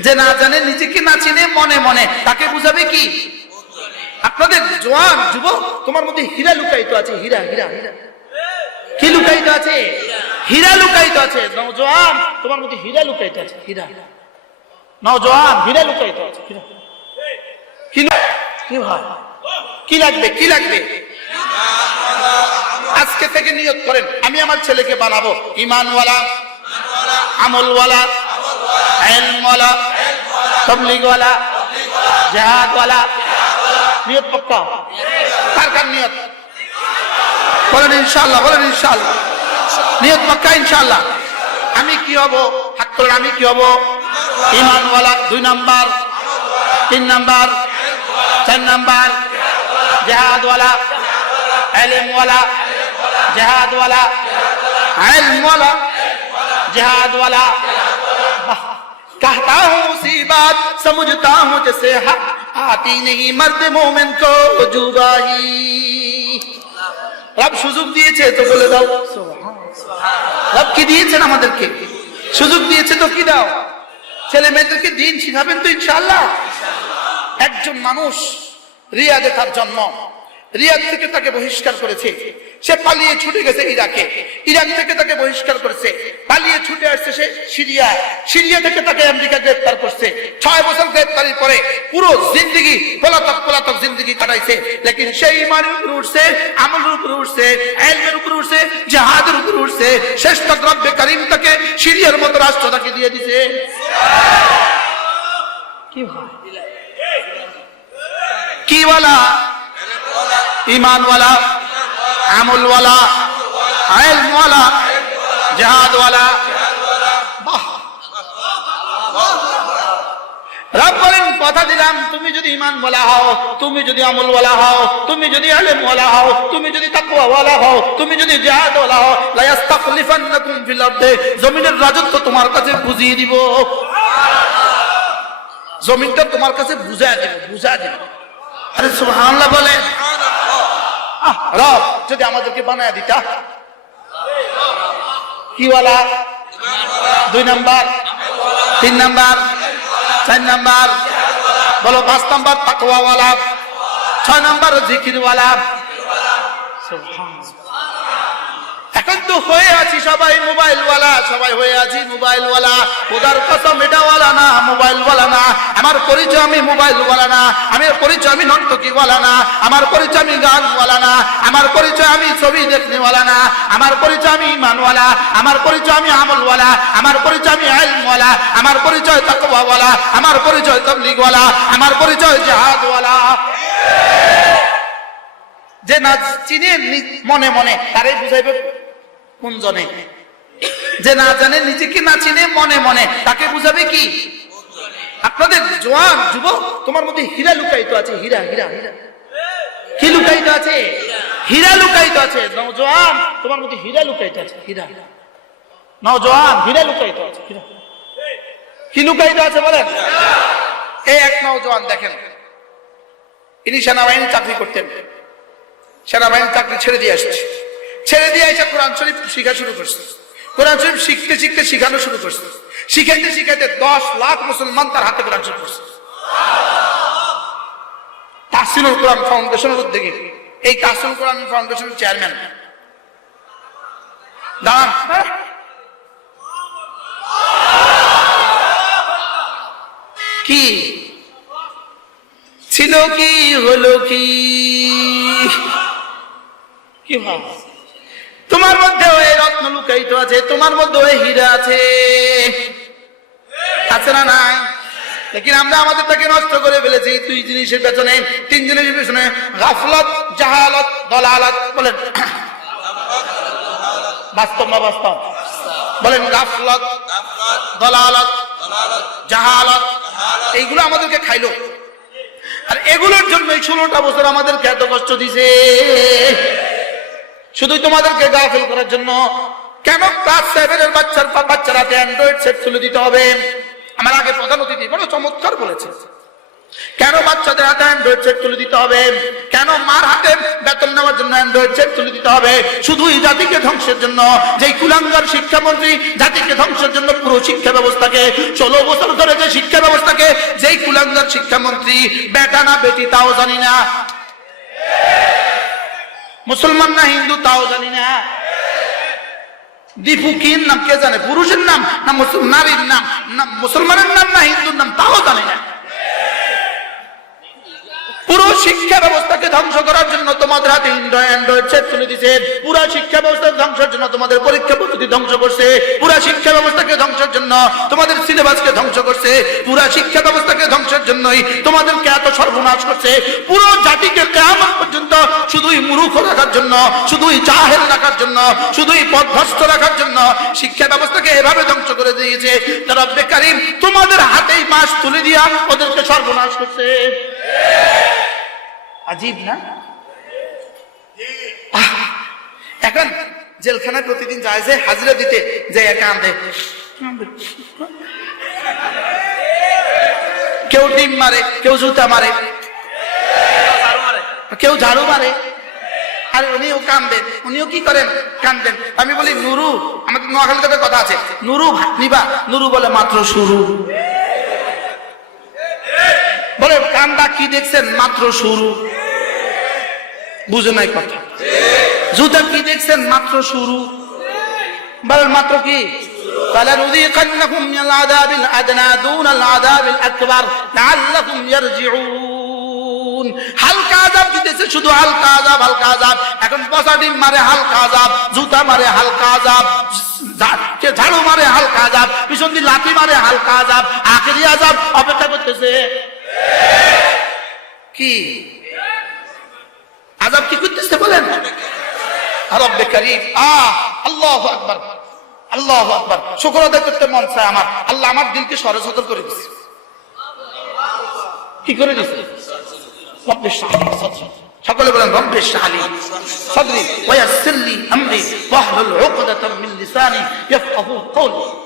যে না জানে, নিজেকে না চিনে, মনে মনে। তাকে বুঝাবে কি? আপনাদের জোয়ান যুবক, তোমার মধ্যে হীরা লুকায়িত আছে, হীরা হীরা হীরা। কি লুকায়িত আছে? হীরা লুকায়িত আছে। নওজোয়ান, তোমার মধ্যে হীরা লুকায়িত আছে, হীরা। নওজোয়ান, হীরা লুকায়িত আছে, হীরা। কি ভাই? কি লাগবে কি লাগবে? আজকে থেকে নিয়োগ করেন। আমি আমার ছেলেকে বানাবো। ইমানওয়ালা, আমলওয়ালা এলমলা, তবলিগওয়ালা, জেহাদওয়ালা নিয়ত পক্কা কার কার নিয়ত বলেন ইনশাল্লাহ বলেন ইনশাল্লাহ নিয়ত পক্কা ইনশাল্লাহ আমি কি হব? হাত তোলেন, আমি কি হব? ইমানওয়ালা, দুই নাম্বার, তিন নাম্বার, চার নাম্বার, জেহাদওয়ালা, এলেমওয়ালা, জেহাদওয়ালা, এলমওয়ালা, জেহাদওয়ালা कहता हूँ सी बात समझता हूँ जैसे हक आती नहीं मर्द मोमिन को जुबाई রব সুযোগ দিয়েছে তো বলে দাও রব কি দিয়েছেন আমাদেরকে সুযোগ দিয়েছে তো কি দাও ছেলে মেয়েদেরকে দিন শিখাবেন তো ইনশাআল্লাহ একজন মানুষ রিয়াদে তার জন্ম রিয়াদ থেকে তাকে বহিষ্কার করেছে। সে পালিয়ে ছুটে গেছে ইরাকে। ইরাক থেকে তাকে বহিষ্কার করেছে। পালিয়ে ছুটে আসছে সে সিরিয়া। সিরিয়া থেকে তাকে আমেরিকা গ্রেপ্তার করছে। ছয় বছর গ্রেপ্তারির পরে পুরো জিন্দগি পলাতক পলাতক জিন্দগি কাটাইছে। লেকিন সেই ইমানের উপর উঠছে আমলের উপর উঠছে এলমের উপর উঠছে জাহাদের উপর উঠছে। শেষ তক রব্বে করিম তাকে সিরিয়ার মতো রাষ্ট্র তাকে দিয়ে দিছে। কি হয় ইমানওয়ালা, আমলওয়ালা আইলওয়ালা জাহাদওয়ালা। কথা দিলাম, তুমি যদি ইমান বলা হও, তুমি যদি আমল বলা হও, তুমি যদি আলেম বলা হও, তুমি যদি তাকুয়া বলা হও, তুমি যদি জাহাদ বলা হও লায়াস্তাকলিফান্নাকুম ফিল আরদে, জমিনের রাজত্ব তোমার কাছে বুঝিয়ে দিব। জমিনটা তোমার কাছে বুঝা দিব বুঝা দিব। আরে সুহান বলে রব, যদি আমাদেরকে বানায় দিতা। কি ওয়ালা দুই নাম্বার। তিন নাম্বার। চার নাম্বার। বলো, পাঁচ নাম্বার তাকওয়াওয়ালা। ছয় নাম্বার জিকিরওয়ালা। এখন হয়ে আছি সবাই মোবাইল ওয়ালা সবাই হয়ে আছি মোবাইল ওয়ালা খোদার কসম এটা ওয়ালা না মোবাইল ওয়ালা না আমার পরিচয় আমি মোবাইল ওয়ালা না আমি পরিচয় আমি নর্তকী ওয়ালা না আমার পরিচয় আমি গান ওয়ালা না আমার পরিচয় আমি ছবি দেখনে ওয়ালা না আমার পরিচয় আমি ইমানওয়ালা আমার পরিচয় আমি আমলওয়ালা আমার পরিচয় আমি আইলওয়ালা আমার পরিচয় তাকওয়াওয়ালা আমার পরিচয় তবলিগওয়ালা আমার পরিচয় জাহাদওয়ালা যে না চিনে মনে মনে তারে বুঝাইবে কোন জনে যে না জানে নিজেকে না চিনে মনে মনে, তাকে বুঝাবে কি? আপনাদের জোয়ান যুবক, তোমার মধ্যে হীরা লুকায়িত আছে, হীরা হীরা হীরা। কি লুকায়িত আছে? হীরা লুকায়িত আছে। নওজোয়ান, তোমার মধ্যে হীরা লুকায়িত আছে, হীরা। নওজোয়ান, হীরা লুকায়িত আছে, হীরা। কি লুকায়িত আছে বলেন? এই এক নওজোয়ান, দেখেন। ইনি সেনাবাহিনী চাকরি করতেন। সেনাবাহিনী চাকরি ছেড়ে দিয়ে আসছে। ছেড়ে দিয়ে এসে কোরআন শরীফ শিখা শুরু করছে। কোরআন শরীফ শিখতে শিখতে শিখানো শুরু করছে। শিখাইতে শিখাইতে দশ লাখ মুসলমান তার হাতে কোরআন শরীফ করছে তাহসিনুল কোরআন ফাউন্ডেশনের উদ্যোগে, এই তাহসিনুল কোরআন ফাউন্ডেশনের চেয়ারম্যান। দাঁড়ান। কি? ছিল কি, হলো কি? কি ভাব? তোমার মধ্যে ওই রত্ন লুকায়িত আছে, তোমার মধ্যে ওই হীরা আছে। আছে না নাই? আমাদের তাকে নষ্ট করে ফেলেছি, দুই জিনিসের পেছনে, তিন বাস্তব এইগুলো আমাদেরকে খাইলো। আর এগুলোর জন্য এই ষোলোটা বছর আমাদেরকে এত কষ্ট দিছে। শুধু তোমাদেরকে গাফিল করার জন্য। কেন ক্লাস সেভেনের বাচ্চার বাচ্চার হাতে অ্যান্ড্রয়েড সেট তুলে দিতে হবে? আমার আগে প্রধান অতিথি বড় চমৎকার বলেছে। কেন বাচ্চাদের হাতে অ্যান্ড্রয়েড সেট তুলে দিতে হবে? কেন মার হাতে বেতন নেওয়ার জন্য অ্যান্ড্রয়েড সেট তুলে দিতে হবে? শুধু এই জাতিকে ধ্বংসের জন্য। যে কুলাঙ্গার শিক্ষামন্ত্রী জাতিকে ধ্বংসের জন্য পুরো শিক্ষা ব্যবস্থাকে, ষোলো বছর ধরে যে শিক্ষা ব্যবস্থা শিক্ষামন্ত্রী, বেটা না বেটি তাও জানি না। মুসলমান না, হিন্দু, তাও জানি না। দীপু কির নাম কে জানে? পুরুষের নাম না নারীর নাম না মুসলমানের নাম না হিন্দুর নাম, তাও জানি না। পুরো শিক্ষা ব্যবস্থাকে ধ্বংস করার জন্য তোমাদের হাতে পুরো শিক্ষা ব্যবস্থা ধ্বংসের জন্য তোমাদের পরীক্ষা ধ্বংস করছে। পুরো শিক্ষা ব্যবস্থাকে ধ্বংসের জন্য তোমাদের সিলেবাসকে ধ্বংস করছে। পুরো শিক্ষা ব্যবস্থাকে ধ্বংসের জন্যই তোমাদেরকে এত সর্বনাশ করছে। পুরো জাতিকে কেমন পর্যন্ত শুধুই মূর্খ রাখার জন্য, শুধুই জাহেল রাখার জন্য, শুধুই পথভ্রষ্ট রাখার জন্য শিক্ষা ব্যবস্থাকে এভাবে ধ্বংস করে দিয়েছে। তারা বেকারিম, তোমাদের হাতেই মাস তুলে দিয়া ওদেরকে সর্বনাশ করছে। আজীব না? এখন জেলখানায় প্রতিদিন যায় যে, হাজিরা দিতে যে কান্দে কেউ ডিম মারে, কেউ জুতা মারে। কেউ ঝাড়ু মারে। আর উনিও কান্দেন উনিও কি করেন? কান্দেন আমি বলি, নুরু আমাদের নোয়াখালী কথা আছে। নুরু নিবা। নুরু বলে, মাত্র শুরু। বলে কান্দা কি দেখছেন মাত্র শুরু বুঝে নাই কথা জুতা কি দেখছেন মাত্র শুরু বলেন মাত্র কি فلنذيقنهم من العذاب الأدنى دون العذاب الأكبر لعلهم يرجعون হালকা আজাব দিতেছে শুধু হালকা আজাব হালকা আজাব এখন পচা ডিম মারে হালকা আজাব জুতা মারে হালকা আজাব ঝা- কে ঝাড়ু মারে হালকা আজাব পিছন দিয়ে লাঠি মারে হালকা আজাব আখেরি আজাব অপেক্ষা করতেছে কি? আজাব কি করতেছে বলেন? রব্বে করিম, আহ, আল্লাহ আকবার আল্লাহ আকবার। শুকর আদায় করতে মন চায় আমার। আল্লাহ আমার দিলকে সরসতর করে দিচ্ছে কি করে দিচ্ছে রব্বে শাহালি সকলে বলেন, রব্বে শাহালি সদরি। ওয়াসির আমরি, ওয়াহলুল উকদাতাম মিন লিসানি ইয়াফকাহু কওলি।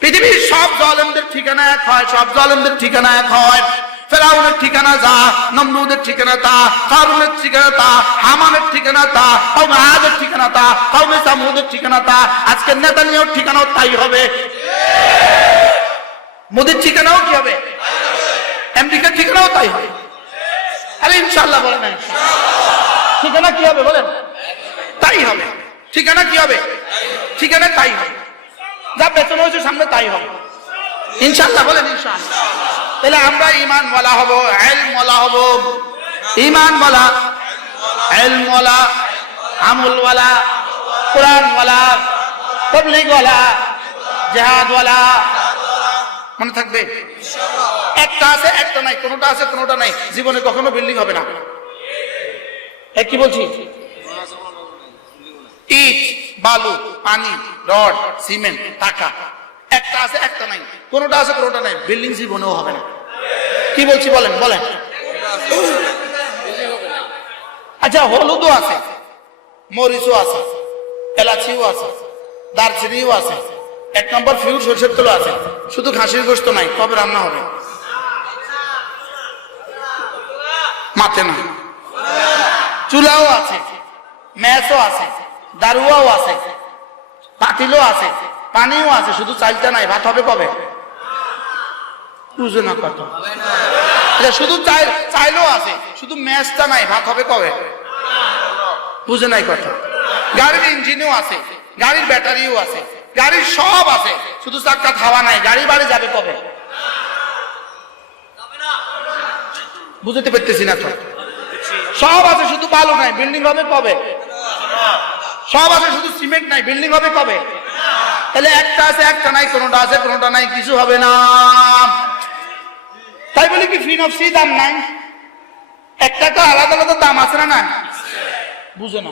পৃথিবীর সব জালেমদের ঠিকানা এক হয়, সব জালেমদের ঠিকানা এক হয়। ফেরাউনের ঠিকানা নমরুদের ঠিকানা তা কারুনের ঠিকানা তা হামানের ঠিকানা তা কৌমে আদের ঠিকানা তা কৌমে সামুদের ঠিকানা তা। আজকে ঠিকানাও তাই হবে। মোদির ঠিকানাও কি হবে? আমেরিকার ঠিকানাও তাই হবে। আরে ইনশাল্লাহ বলে নাই ঠিকানা কি হবে বলেন? তাই হবে। ঠিকানা কি হবে? ঠিকানা তাই হবে। যা বেতন হয়েছে সামনে তাই হবে। ইনশাল্লাহ বলেন ইনশাল্লাহ তাহলে আমরা ইমান বলা হব এল বলা হব। ইমান বলা এল বলা আমল বলা কোরআন বলা তবলিগ বলা জেহাদ বলা মনে থাকবে? একটা আছে, একটা নাই, কোনোটা আছে, কোনোটা নাই। জীবনে কখনো বিল্ডিং হবে না। কি বলছি? বালু, পানি, রড, সিমেন্ট, টাকা। একটা আছে, একটা নাই। কোনোটা আছে, কোনোটা নাই। বিল্ডিং জীবনেও হবে না। কি বলছি বলেন বলেন। আচ্ছা হলুদও আছে, মরিচও আছে, এলাচিও আছে, দারচিনিও আছে। এক নম্বর ফিউর সরষের তেলও আছে। শুধু খাসির গোস্ত নাই, কবে রান্না হবে? মাতে না। চুলাও আছে, ম্যাচও আছে। দারুয়াও আছে পাতিলও আছে পানিও আছে শুধু চালটা নাই ভাত হবে কবে? বুঝে না কত আচ্ছা, শুধু চাইল চাইলেও আছে শুধু ম্যাচটা নাই ভাত হবে কবে? বুঝে নাই কথা। গাড়ির ইঞ্জিনও আছে গাড়ির ব্যাটারিও আছে গাড়ির সব আছে শুধু চাক্কা হাওয়া নাই গাড়ি বাড়ি যাবে কবে? বুঝতে পারতেছি না তো? সব আছে শুধু বালু নাই বিল্ডিং হবে কবে? সব আছে, শুধু সিমেন্ট নাই, বিল্ডিং হবে কবে? তাহলে একটা আছে, একটা নাই, কোনোটা আছে, কোনোটা নাই, কিছু হবে না। তাই বলি কি ফ্রি নফসি দাম নাই। একটা তো আলাদা আলাদা দাম আছে না না বুঝে না।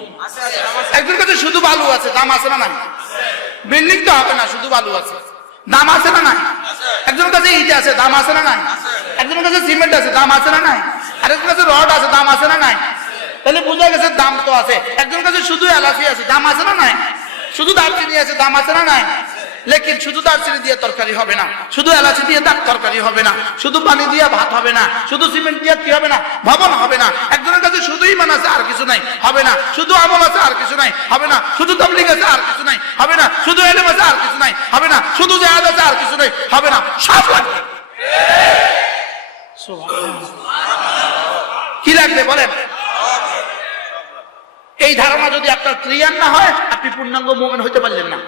একজন কাছে শুধু বালু আছে, দাম আছে না নাই? বিল্ডিং তো হবে না, শুধু বালু আছে। দাম আছে না নাই? একজনের কাছে ইট আছে, দাম আছে না নাই? একজনের কাছে সিমেন্ট আছে, দাম আছে না নাই? আরেকজনের কাছে রড আছে, দাম আছে না নাই? তাহলে বোঝা গেছে দাম তো আছে। একজনের কাছে শুধু এলাচি আছে দাম আছে না নাই? শুধু দারচিনি আছে দাম আছে না নাই? লেকিন শুধু দারচিনি দিয়ে তরকারি হবে না শুধু এলাচি দিয়ে দাঁত তরকারি হবে না শুধু পানি দিয়ে ভাত হবে না শুধু সিমেন্ট দিয়ে কি হবে না ভবন হবে না। একজনের কাছে শুধু ইমান আছে আর কিছু নাই হবে না। শুধু আমল আছে আর কিছু নাই হবে না। শুধু তবলিগ আছে আর কিছু নাই হবে না। শুধু এলেম আছে আর কিছু নাই হবে না। শুধু জেহাদ আছে আর কিছু নাই হবে না। সব লাগবে। কি লাগবে বলেন? এই ধারণা যদি আপনার ক্লিয়ার না হয় আপনি পূর্ণাঙ্গ মোমেন হইতে পারলেন না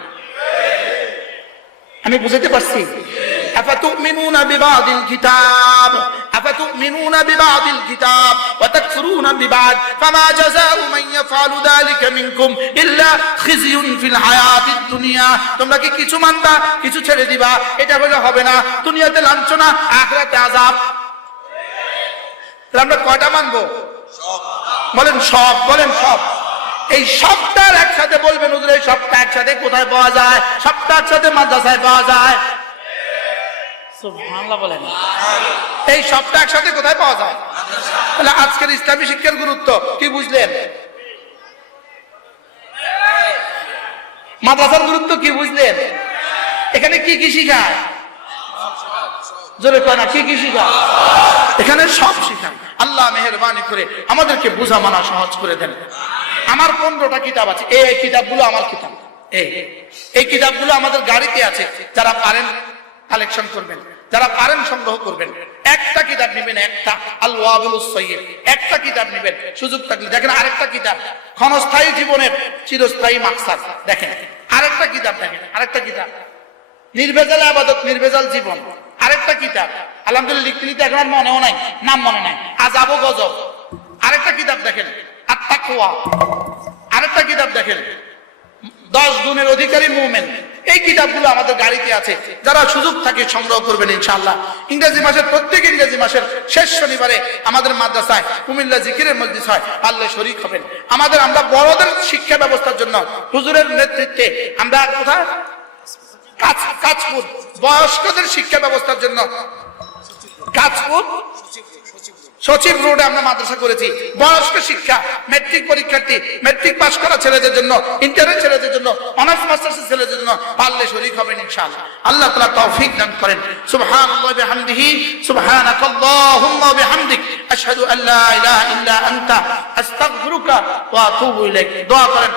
আমি বুঝাতে পারছি أفتؤمنون ببعض الكتاب أفتؤمنون ببعض الكتاب وتكفرون ببعض فما جزاء من يفعل ذلك منكم إلا خزي في الحياة الدنيا তোমরা কি কিছু মানবা কিছু ছেড়ে দিবা এটা হলে হবে না দুনিয়াতে লাঞ্ছনা আখরাতে আযাব তাহলে আমরা কয়টা মানবো বলেন সব বলেন সব এই সবটার একসাথে বলবেন হুজুর এই সবটা একসাথে কোথায় পাওয়া যায়? সবটা একসাথে মাদ্রাসায় পাওয়া যায়? বলেন। এই সবটা একসাথে কোথায় পাওয়া যায়? তাহলে আজকের ইসলামী শিক্ষার গুরুত্ব কি বুঝলেন? মাদ্রাসার গুরুত্ব কি বুঝলেন? এখানে কি কি শিখায়? জোরে কয় না কি কি শিখায়? এখানে সব শিখায়। আল্লাহ মেহরবানি করে আমাদেরকে বোঝা মানা সহজ করে দেন। আমার পনেরোটা কিতাব আছে। এই এই কিতাবগুলো আমার কিতাব। এই এই কিতাবগুলো আমাদের গাড়িতে আছে। যারা পারেন কালেকশন করবেন। যারা পারেন, সংগ্রহ করবেন। একটা কিতাব নেবেন, একটা। আল্লাহুল সৈয়দ। একটা কিতাব নেবেন, সুযোগ থাকলে। দেখেন আরেকটা কিতাব। ক্ষণস্থায়ী জীবনের চিরস্থায়ী মাকসাদ। দেখেন, আরেকটা কিতাব দেখেন, আরেকটা কিতাব। নির্ভেজাল আবাদত, নির্ভেজাল জীবন। আরেকটা কিতাব। আলহামদুলিল্লাহ, লিখতে লিখতে এখন মনেও নাই, নাম মনে নাই। আজাব গজব। আরেকটা কিতাব দেখেন। আত্মা খোয়া আরেকটা কিতাব দেখেন। দশ গুণের অধিকারী মুভমেন্ট এই কিতাবগুলো আমাদের গাড়িতে আছে। যারা সুযোগ থাকে সংগ্রহ করবেন ইনশাআল্লাহ। ইংরেজি মাসের প্রত্যেক ইংরেজি মাসের শেষ শনিবারে আমাদের মাদ্রাসায় কুমিল্লা জিকিরের মসজিদ হয়। পারলে শরিক হবেন। আমাদের আমরা বড়দের শিক্ষা ব্যবস্থার জন্য হুজুরের নেতৃত্বে আমরা কোথায়? কাজ কাজপুর। বয়স্কদের শিক্ষা ব্যবস্থার জন্য। কাজপুর? সচিব রোডে আমরা মাদ্রাসা করেছি। বয়স্ক শিক্ষা মেট্রিক পরীক্ষার্থী মেট্রিক পাস করা ছেলেদের জন্য ইন্টারের ছেলেদের জন্য অনার্স মাস্টার্স ছেলেদের জন্য পারলে শরীক হবেন ইনশাআল্লাহ। আল্লাহ তাআলা তৌফিক দান করেন। সুবহানাল্লাহি বিহামদিহি, সুবহানাকাল্লাহুম্মা বিহামদিক। আশহাদু আল্লা ইলাহা ইল্লা আনতা, আস্তাগফিরুকা ওয়া আতুবু ইলাইক। দোয়া করেন।